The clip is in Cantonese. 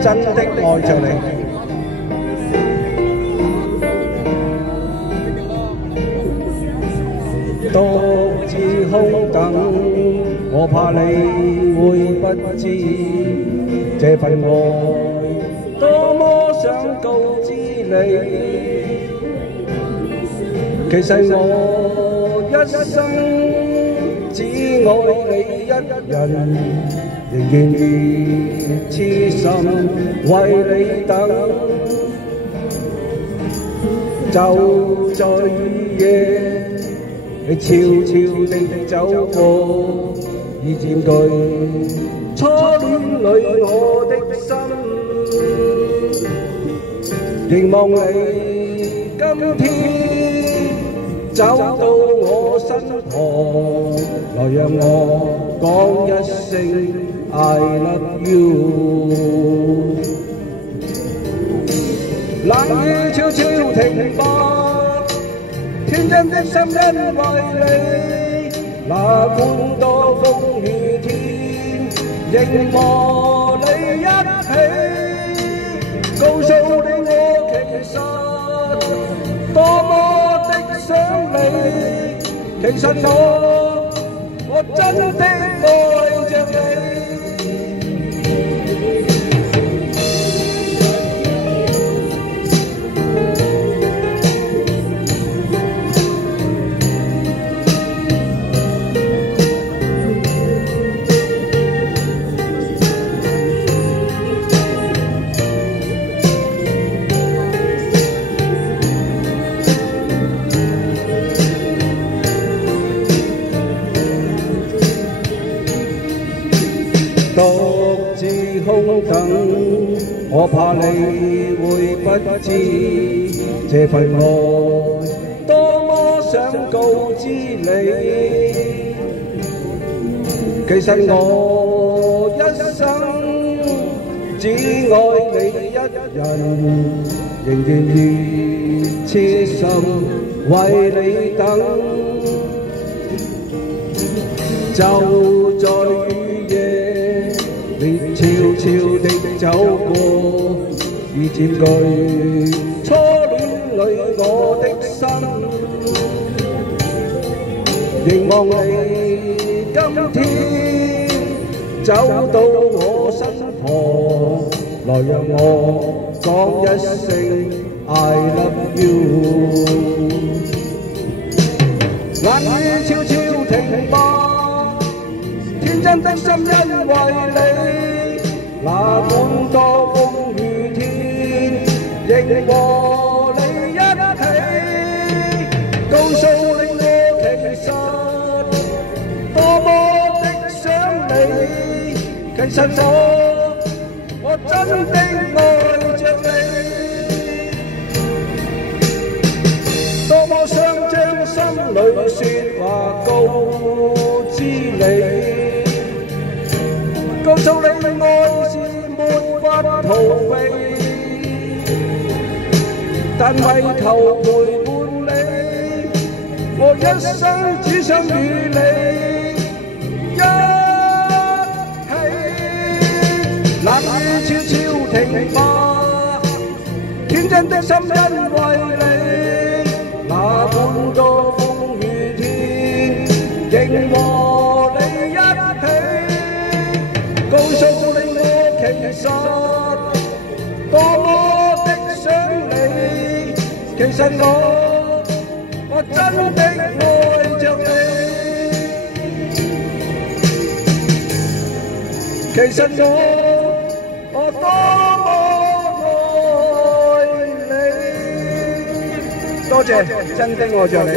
真的愛着你。獨自空等，我怕你會不知這份愛，多麼想告知你。其實我一生只愛你一人，仍願意痴心為你等。就在雨夜，你悄悄地走過，已佔據初戀裏我的心。凝望你今天走到我身旁，來讓我講一聲 I love you。冷雨悄悄停吧，天真的心因為你，哪管多風雨天，仍和你一起，告訴你我其實多麼的想你，其實我真的愛着你。獨自空等，我怕你會不知這份愛，多麼想告知你。其實我一生只愛你一人，仍願意痴心為你等。就在雨夜，你悄悄地走過，已佔據初戀裏我的心。凝望你今天走到我身旁，來讓我講一聲 I love you。冷雨悄悄停吧，天真的心因為你，哪管多風雨天，仍和你一起，告訴你我其實多麼的想你，其實我真的愛着你，多麼想將心裏說話告知你。告訴你愛是沒法逃避，但為求陪伴你，我一生只想與你一起。冷雨悄悄停吧，天真的心因為你，哪管多風雨天，仍和你一起。告訴你我其實多麼的想你，其實我真的愛着你，其實我多麼愛你。多謝，真的愛着你。